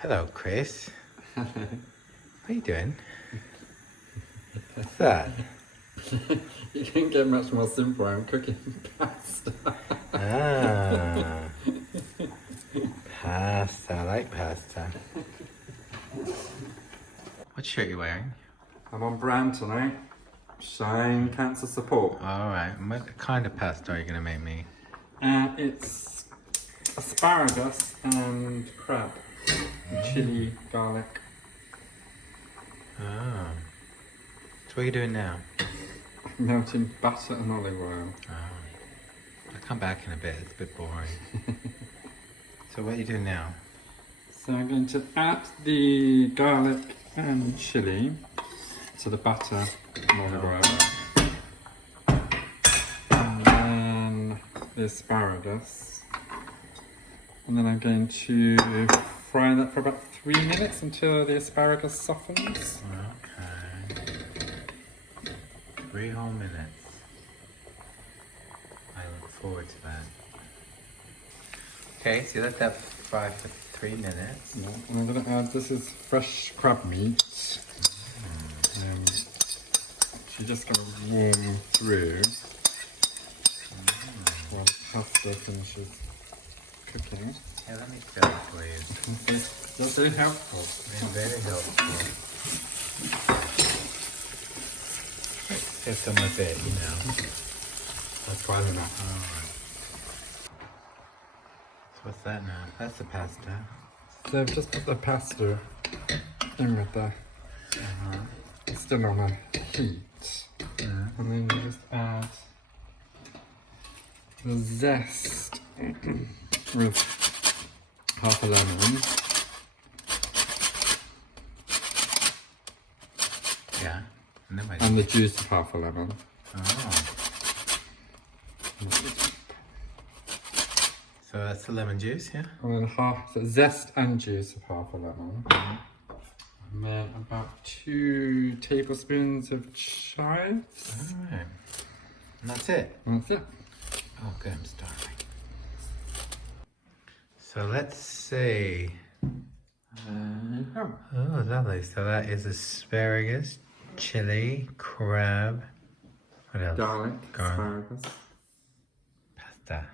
Hello, Chris. What are you doing? What's that? You can get much more simple. I'm cooking pasta. Ah, pasta. I like pasta. What shirt are you wearing? I'm on brand tonight. Shine cancer support. All right. What kind of pasta are you gonna make me? It's asparagus and crab. And chilli, garlic. Oh. So what are you doing now? Melting butter and olive oil. Oh. I'll come back in a bit. It's a bit boring. So what are you doing now? So I'm going to add the garlic and chilli to the butter and olive oil. And then the asparagus. And then I'm going to fry that for about 3 minutes until the asparagus softens. Okay. 3 whole minutes. I look forward to that. Okay, so you let that fry for 3 minutes. Yeah, and I'm going to add, this is fresh crab meat. She's just going to warm through while the pasta finishes cooking. Yeah, let me fill it for you. That's very helpful. Very helpful. Just some of it, you know. That's quite enough. Alright. So what's that now? That's the pasta. So I've just put the pasta in with the still on the heat. And then you just add the zest with half a lemon. Yeah. And then And the juice of half a lemon. Oh. So that's the lemon juice, yeah? And then so zest and juice of half a lemon. And then about 2 tablespoons of chives. Alright. And that's it? And that's it. Oh, good, I'm starving. So let's see. Oh, lovely. So that is asparagus, chili, crab. What else? Garlic, asparagus. Pasta.